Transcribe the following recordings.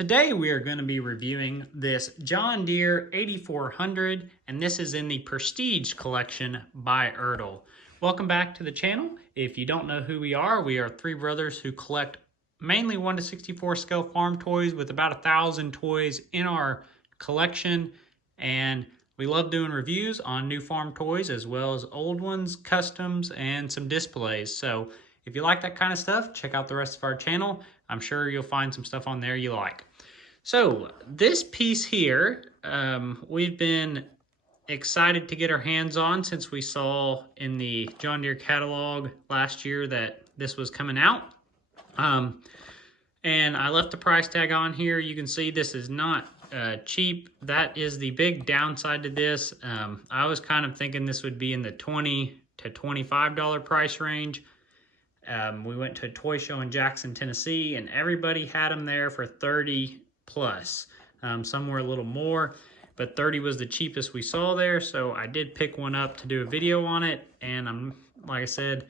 Today we are going to be reviewing this John Deere 8400, and this is in the Prestige collection by Ertl. Welcome back to the channel. If you don't know who we are three brothers who collect mainly 1 to 64 scale farm toys with about 1,000 toys in our collection, and we love doing reviews on new farm toys as well as old ones, customs, and some displays. So if you like that kind of stuff, check out the rest of our channel. I'm sure you'll find some stuff on there you like. So this piece here, we've been excited to get our hands on since we saw in the John Deere catalog last year that this was coming out. And I left the price tag on here. You can see this is not cheap. That is the big downside to this. I was kind of thinking this would be in the $20 to $25 price range. We went to a toy show in Jackson, Tennessee, and everybody had them there for 30 plus. Some were a little more, but 30 was the cheapest we saw there. So I did pick one up to do a video on it. And like I said,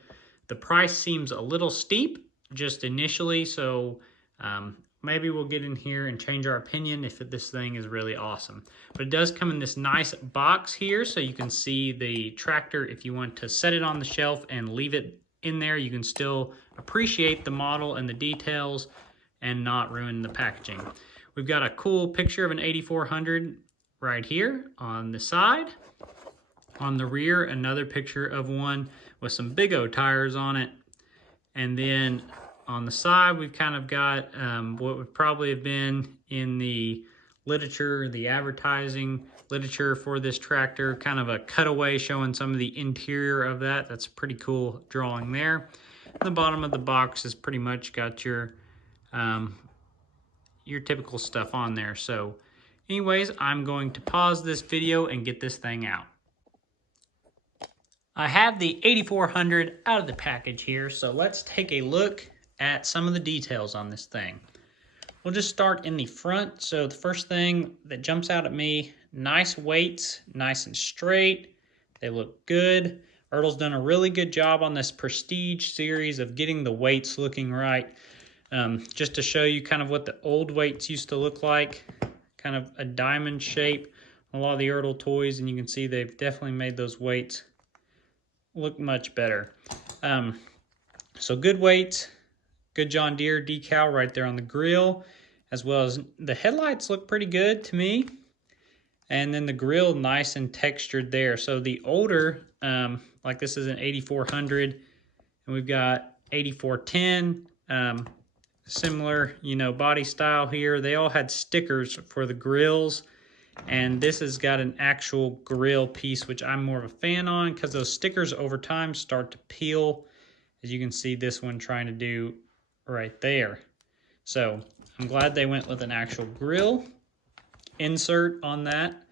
the price seems a little steep just initially. So maybe we'll get in here and change our opinion if this thing is really awesome. But it does come in this nice box here. So you can see the tractor. If you want to set it on the shelf and leave it in there, you can still appreciate the model and the details and not ruin the packaging. We've got a cool picture of an 8400 right here on the side. On the rear, another picture of one with some big O tires on it. And then on the side, we've kind of got what would probably have been in the literature, the advertising literature for this tractor, kind of a cutaway showing some of the interior of that. That's a pretty cool drawing there. And the bottom of the box is pretty much got your typical stuff on there. So anyways, I'm going to pause this video and get this thing out. I have the 8400 out of the package here, so let's take a look at some of the details on this thing. We'll just start in the front. So the first thing that jumps out at me, nice weights, nice and straight. They look good. Ertl's done a really good job on this Prestige series of getting the weights looking right. Just to show you kind of what the old weights used to look like, kind of a diamond shape on a lot of the Ertl toys, and you can see they've definitely made those weights look much better. So good weights. Good John Deere decal right there on the grill, as well as the headlights look pretty good to me. And then the grill nice and textured there. So the older, like this is an 8400, and we've got 8410, similar, body style here. They all had stickers for the grills, and this has got an actual grill piece, which I'm more of a fan on because those stickers over time start to peel, as you can see this one trying to do right there. So I'm glad they went with an actual grill insert on that.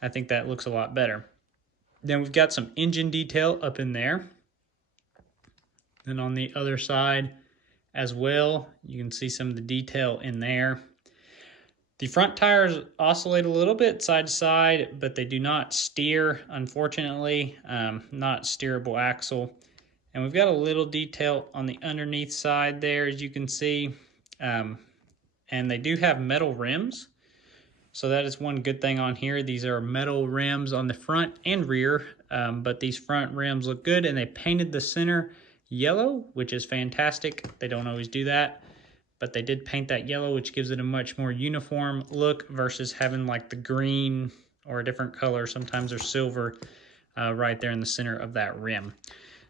I think that looks a lot better. Then we've got some engine detail up in there. And on the other side as well, you can see some of the detail in there. The front tires oscillate a little bit side to side, but they do not steer, unfortunately. Not steerable axle. And we've got a little detail on the underneath side there, as you can see. And they do have metal rims. So that is one good thing on here. These are metal rims on the front and rear, but these front rims look good, and they painted the center yellow, which is fantastic. They don't always do that, but they did paint that yellow, which gives it a much more uniform look versus having like the green or a different color. Sometimes there's silver right there in the center of that rim.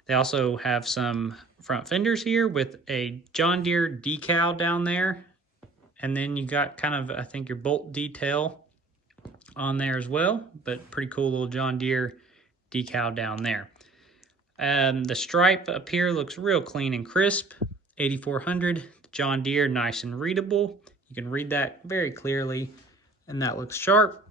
They also have some front fenders here with a John Deere decal down there. And then you got kind of, I think, your bolt detail on there as well. But pretty cool little John Deere decal down there. The stripe up here looks real clean and crisp. 8400, John Deere, nice and readable. You can read that very clearly, and that looks sharp.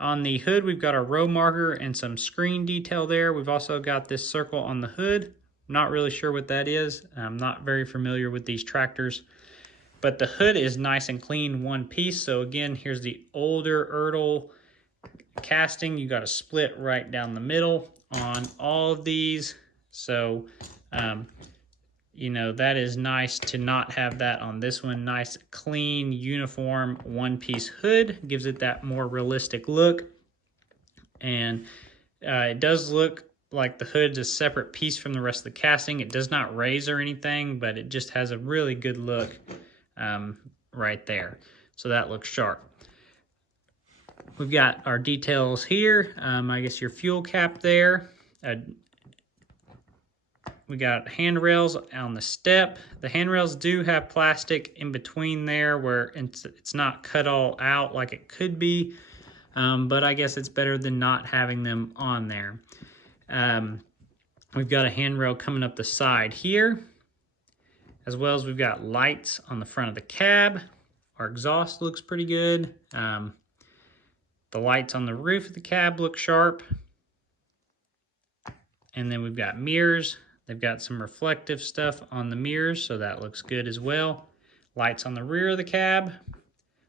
On the hood, we've got our row marker and some screen detail there. We've also got this circle on the hood. Not really sure what that is. I'm not very familiar with these tractors. But the hood is nice and clean, one piece. So again, here's the older Ertl casting. You got a split right down the middle on all of these. So you know, that is nice to not have that on this one. Nice, clean, uniform, one-piece hood. Gives it that more realistic look. And it does look like the hood's a separate piece from the rest of the casting. It does not raise or anything, but it just has a really good look right there. So that looks sharp. We've got our details here. I guess your fuel cap there. We got handrails on the step. The handrails do have plastic in between there where it's not cut all out like it could be, but I guess it's better than not having them on there. We've got a handrail coming up the side here, as well as we've got lights on the front of the cab. Our exhaust looks pretty good. The lights on the roof of the cab look sharp. And then we've got mirrors. They've got some reflective stuff on the mirrors, so that looks good as well. Lights on the rear of the cab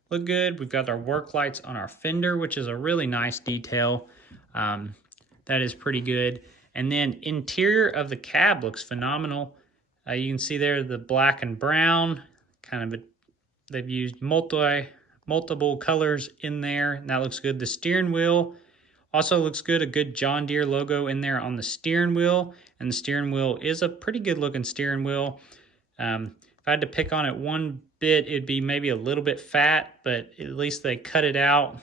look good. We've got our work lights on our fender, which is a really nice detail. That is pretty good. And then interior of the cab looks phenomenal. You can see there the black and brown, they've used multiple colors in there, and that looks good. The steering wheel also looks good, a good John Deere logo in there on the steering wheel, and the steering wheel is a pretty good looking steering wheel. If I had to pick on it one bit, it'd be maybe a little bit fat, but at least they cut it out,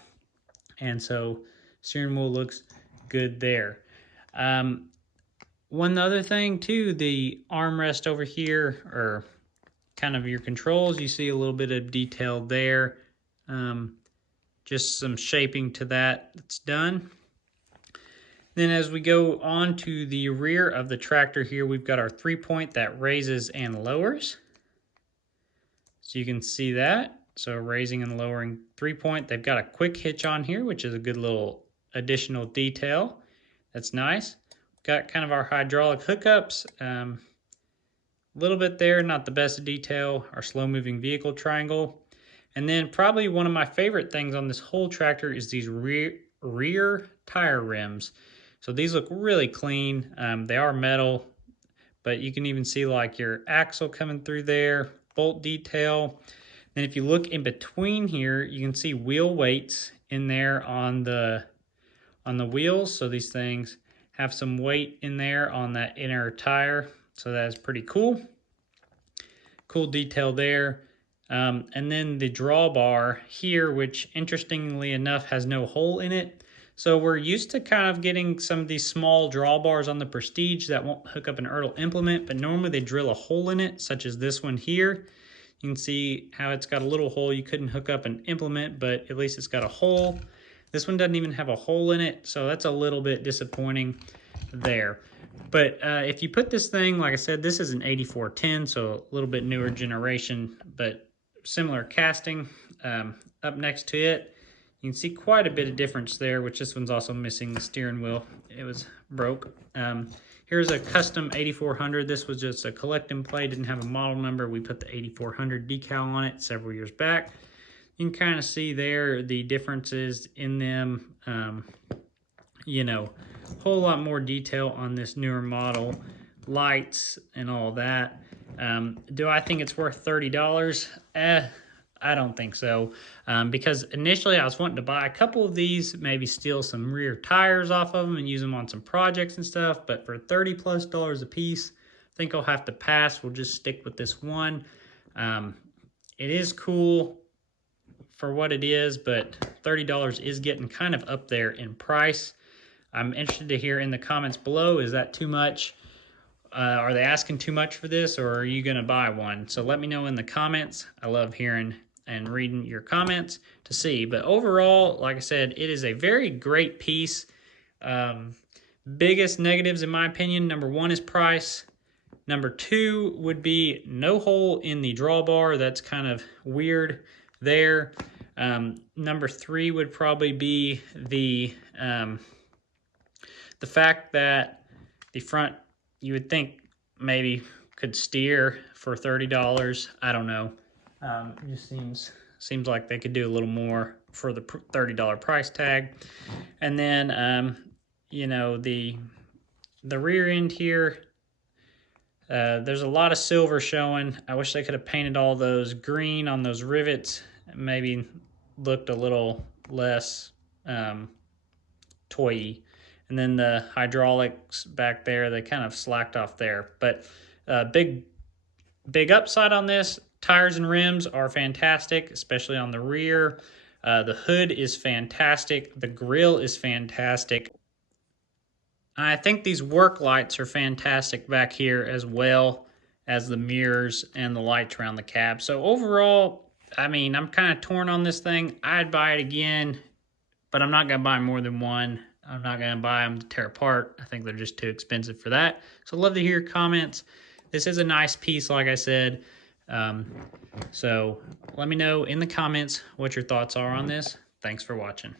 and so steering wheel looks good there. One other thing too, the armrest over here, or kind of your controls, you see a little bit of detail there. Just some shaping to that's done. Then as we go on to the rear of the tractor here, we've got our 3-point that raises and lowers. So you can see that. So raising and lowering 3-point. They've got a quick hitch on here, which is a good little additional detail. That's nice. Got kind of our hydraulic hookups. A little bit there, not the best detail. Our slow moving vehicle triangle. And then probably one of my favorite things on this whole tractor is these rear tire rims. So these look really clean. They are metal, but you can even see like your axle coming through there, bolt detail. Then if you look in between here, you can see wheel weights in there on the wheels. So these things have some weight in there on that inner tire. So that's pretty cool. Cool detail there. And then the drawbar here, which interestingly enough has no hole in it. So we're used to kind of getting some of these small drawbars on the Prestige that won't hook up an Ertl implement, but normally they drill a hole in it, such as this one here. You can see how it's got a little hole. You couldn't hook up an implement, but at least it's got a hole. This one doesn't even have a hole in it, so that's a little bit disappointing there. But if you put this thing, like I said, this is an 8410, so a little bit newer generation, but similar casting up next to it. You can see quite a bit of difference there, which this one's also missing the steering wheel. It was broke. Here's a custom 8400. This was just a collect and play, didn't have a model number. We put the 8400 decal on it several years back. You can kind of see there the differences in them. You know, a whole lot more detail on this newer model. Lights and all that. Do I think it's worth $30? I don't think so, because initially I was wanting to buy a couple of these, maybe steal some rear tires off of them and use them on some projects and stuff, but for $30+ a piece, I think I'll have to pass. We'll just stick with this one. It is cool for what it is, but $30 is getting kind of up there in price. I'm interested to hear in the comments below, is that too much? Are they asking too much for this, or are you going to buy one? So let me know in the comments. I love hearing and reading your comments to see. But overall, like I said, it is a very great piece. Biggest negatives, in my opinion, number one is price. Number two would be no hole in the drawbar. That's kind of weird there. Number three would probably be the fact that the front, you would think maybe could steer for $30. I don't know. It just seems like they could do a little more for the $30 price tag. And then, you know, the rear end here, There's a lot of silver showing. I wish they could have painted all those green on those rivets. Maybe looked a little less toy-y. And then the hydraulics back there, they kind of slacked off there. But big upside on this, tires and rims are fantastic, especially on the rear. The hood is fantastic. The grill is fantastic. I think these work lights are fantastic back here, as well as the mirrors and the lights around the cab. So overall, I mean, I'm kind of torn on this thing. I'd buy it again, but I'm not going to buy more than one. I'm not going to buy them to tear apart. I think they're just too expensive for that. So I'd love to hear your comments. This is a nice piece, like I said. So let me know in the comments what your thoughts are on this. Thanks for watching.